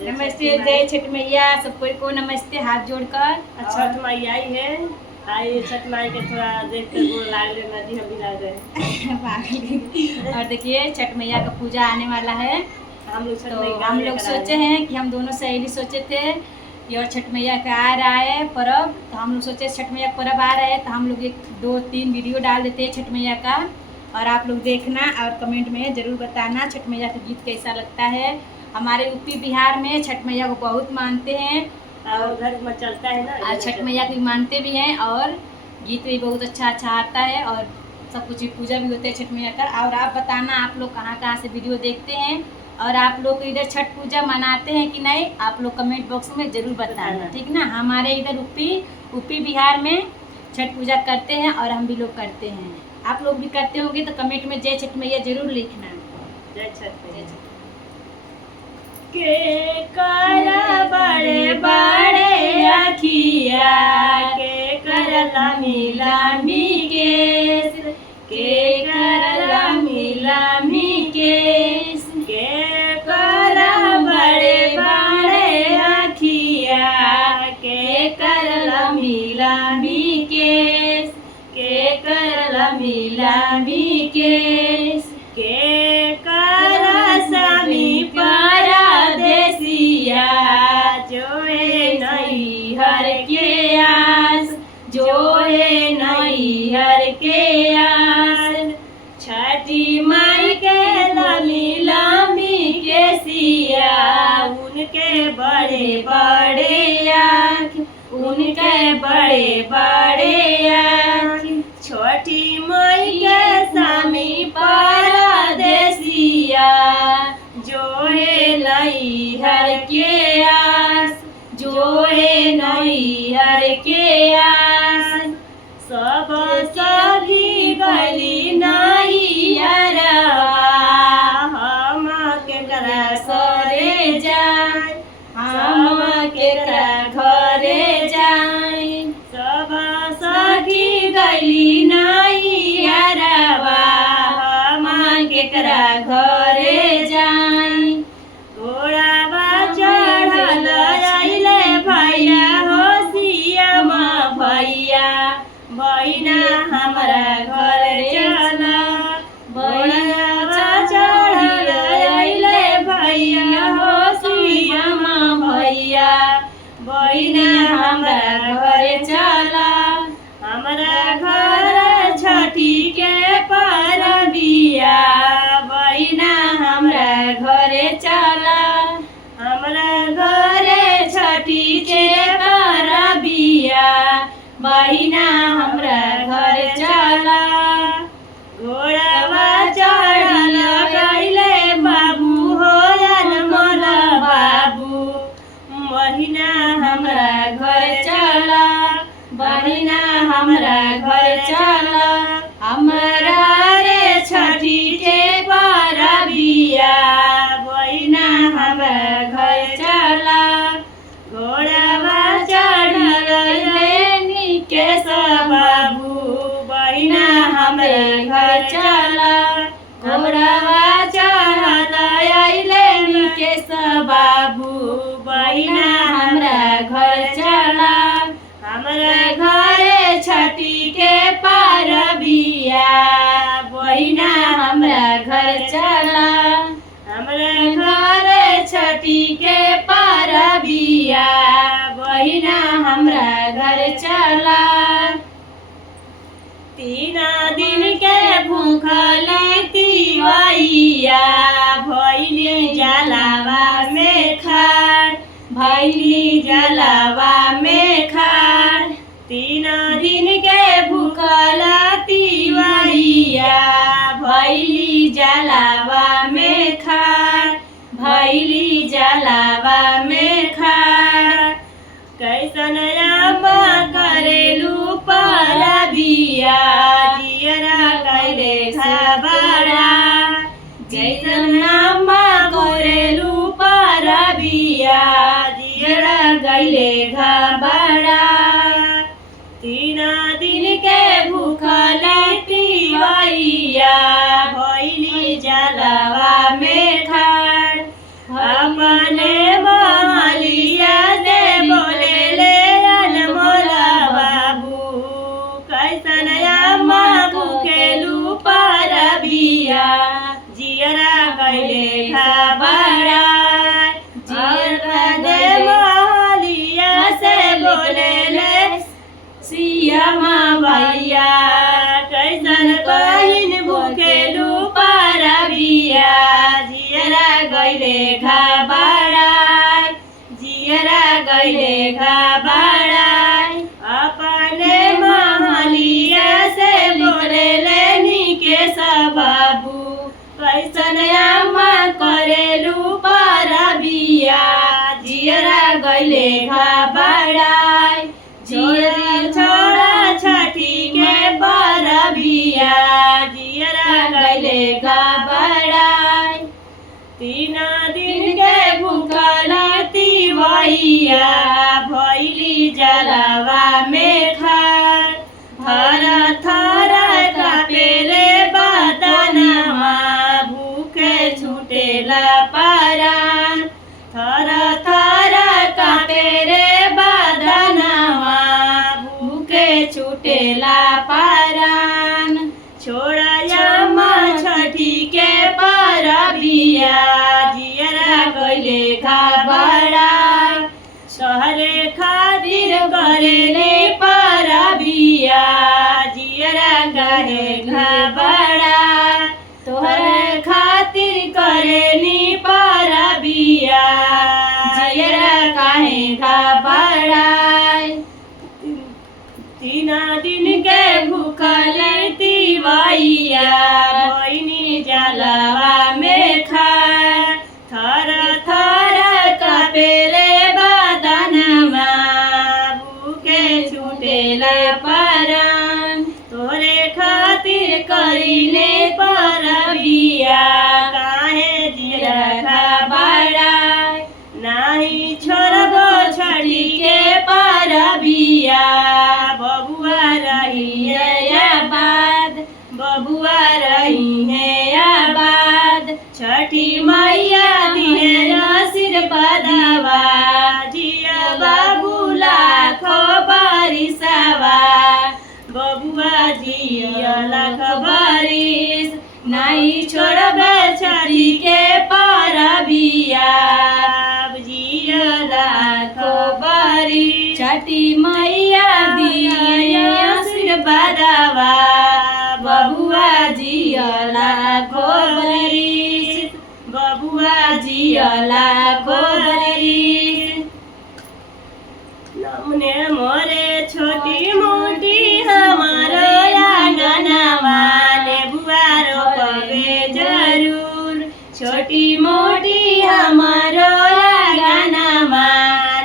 नमस्ते, जय छठ मैया। सबको को नमस्ते हाथ जोड़कर। छठ मैया आई है। आई छठ माई के थोड़ा देख कर गोड़ लाग रहे नदी हम भी लाग रहे और देखिए छठ मैया का पूजा आने वाला है। हम लोग सोचे हैं कि हम दोनों सहेली सोचे थे कि और छठ मैया का आ रहा है पर्व, तो हम लोग सोचे छठ मैया का पर्व आ रहा है तो हम लोग 1-2-3 वीडियो डाल देते हैं छठ मैया का, और आप लोग देखना और कमेंट में ज़रूर बताना छठ मैया का गीत कैसा लगता है। हमारे यूपी बिहार में छठ मैया को बहुत मानते हैं और उधर में चलता है ना, छठ मैया को मानते भी हैं और गीत भी बहुत अच्छा अच्छा आता है और सब कुछ पूजा भी होते हैं छठ मैया का। और आप बताना आप लोग कहाँ कहाँ से वीडियो देखते हैं और आप लोग इधर छठ पूजा मनाते हैं कि नहीं, आप लोग कमेंट बॉक्स में ज़रूर बताना, ठीक ना। हमारे इधर यूपी बिहार में छठ पूजा करते हैं और हम भी लोग करते हैं। आप लोग भी करते होंगे तो कमेंट में जय छठ मैया ज़रूर लिखना। जय छठ मैया। के करा बड़े बड़े अखिया के कर लामी लामी केस, के कर लामी लामी केस, के करा बड़े बड़े अखिया के कर लामी लामी केस, के कर लामी लामी केस, के करा सामी परदेसिया जो है नैहर के आस, जो है नैहर के आस। छठी माई के लामी लामी केसिया उनके बड़े बड़े आँख, उनके बड़े बड़े आँख। छोटी माई के सामी परदेसिया जो है नैहर के आस, जो है नैहर के आस। सब सभी गली नैहरवा हम केकरा सरे जाए, हम केकरा घरे जाए। सब सखी गली नैहरवा हम केकरा घरे जाए। घोड़ावा चढ़ल अइले भैया हो सियामा भैया, बहिना हमरा घर चल। घोड़ावा चढ़ल अइले भैया हो सियामा भैया, बहिना हमरा घर चल। हमरा घर छठी के परबिया, बहिना हमरा घरे चला। हमरा घरे छठी के परबिया, बहिना हमरा घर चला। घोड़ावा चढ़ल गइले बाबू हो अनमोल बाबू, बहिना हमरा घर चला, बहिना हमरा घर चला। हमरा रे छठी के परबिया, बहिना हमरा घर चला। घोड़ावा चढ़ल लेनी के बाबू, बहिना हमरा घर चला। घोड़ावा चढ़ल अइले के बाबू, बहिना हमरा घर चला। हमरा घरे छठी के परबिया, बहिना हमरा घर चला। हमरा घरे छठी के परबिया, बहिना हमरा घर चला। 3 दिन के भूखल तिवैया भैली जलावा में खाड़, भैली जलावा में खाड़। 3 दिन के भूखल तिवैया भैली जलावा में खाड़, भैली जलावा में खाड़। कैसन रामा करेलू परबिया, जियरा कैले घबरा। जैसन रामा करेलू परबिया, जियरा गैले घबरा। 3 दिन के भूखल तिवैया भैली जलावा में खाड़। अपने गईले घबराई, अपने महलिया से बोले लेनी के बाबू, कैसन अम्मा करेलू परबिया, जियरा गईले घबराई, जियरी छोड़ा छठी के परबिया, जियरा गईले घबराई। 3 दिन के भूखल तिवैया, भैली जलवा में खार, थर थर कापेले बदनवा, भूखे छूटेला परान, थर थर कापेले बदनवा, भूखे छूटेला परान। छोड़ायम्मा छठी के परबिया, जियरा गईले घबराई, सहरे खातिर करेले परबिया, जियरा गईले घबराई, तोहरे खातिर करेली परबिया, जियरा काहे घबराई। 3 दिन के भूखल तिवैया, भैनी जलवा में खार, थर थर कापेले बदनवा, भूखे छूटेला परान, तोरे खातिर करिले परबिया, काहे जियरा घबराई। नाही छोड़बो छठी के परबिया, बबुआ रही है आबाद, बबुआ रही है आबाद, छठी मैया दिहे आशीर्वादवा, जिया बाबू लाखो बरिसवा, बबुआ जिया लाख बरिस, नहीं छोड़बे छठी के परबिया, जिया लाखो बरिस, छठी मैया दिए आशीर्वादवा, बबुआ जिया लाखो बरिस, बबुआ जिया लाखो बरिस। नमने मोरे छोटी मोटी हमारो आंगनवा, नेबुआ रोपबे जरूर, छोटी मोटी हमारो आंगनवा,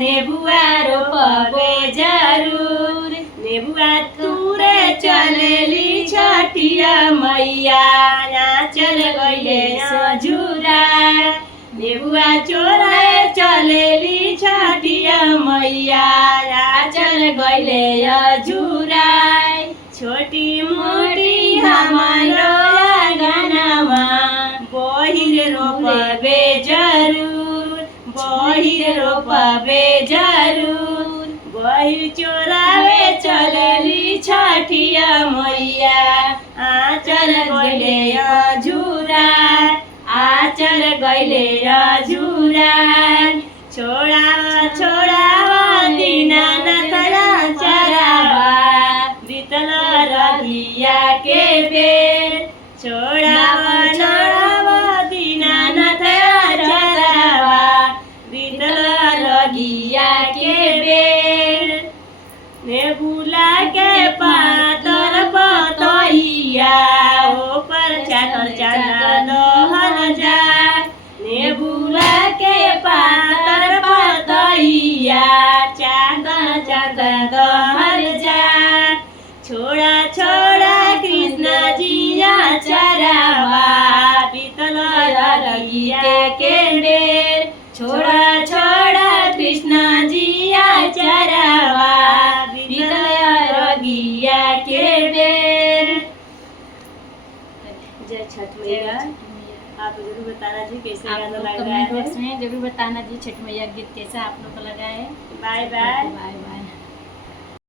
नेबुआ रोपबे जरूर, नेबुआ तुरे चलेली छठिया मैया, चल गईले झूरा, नेबुआ चोराए चलेली छठिया मैया, चल गईले झूराई, छोटी मोटी हमारो आंगनवा, बहिर रोपबे जरूर, बहिर रोपबे जरूर, बहिर चोरावे चलेली छठिया मैया, चल गईले झूराई, चल गईले झूराई। छोड़ावा छोड़ावा दीनानाथ चरावा, बीतल रहिया के बेर, छोड़ावा छोड़ावा दीनानाथ चरावा, बीतल रहिया के बेर। नेबुला के पातर पतैया, ऊपर चादर चादर दहल जाए, नेबुला के पातर पतैया, चादर चादर दहल जाए। छोड़ा छोड़ा कृष्ण जिया चरावा, बीतल रहिया के बेर, छोड़ा छोड़ा कृष्ण जिया चरावा, बीतल रहिया के बेर। जय छठ मैया। आप जरूर बताना जी कैसे गाना लग रहा है, जरूर बताना जी छठ मैया गीत कैसा आप लोग को लगा है। Bye bye. Bye by.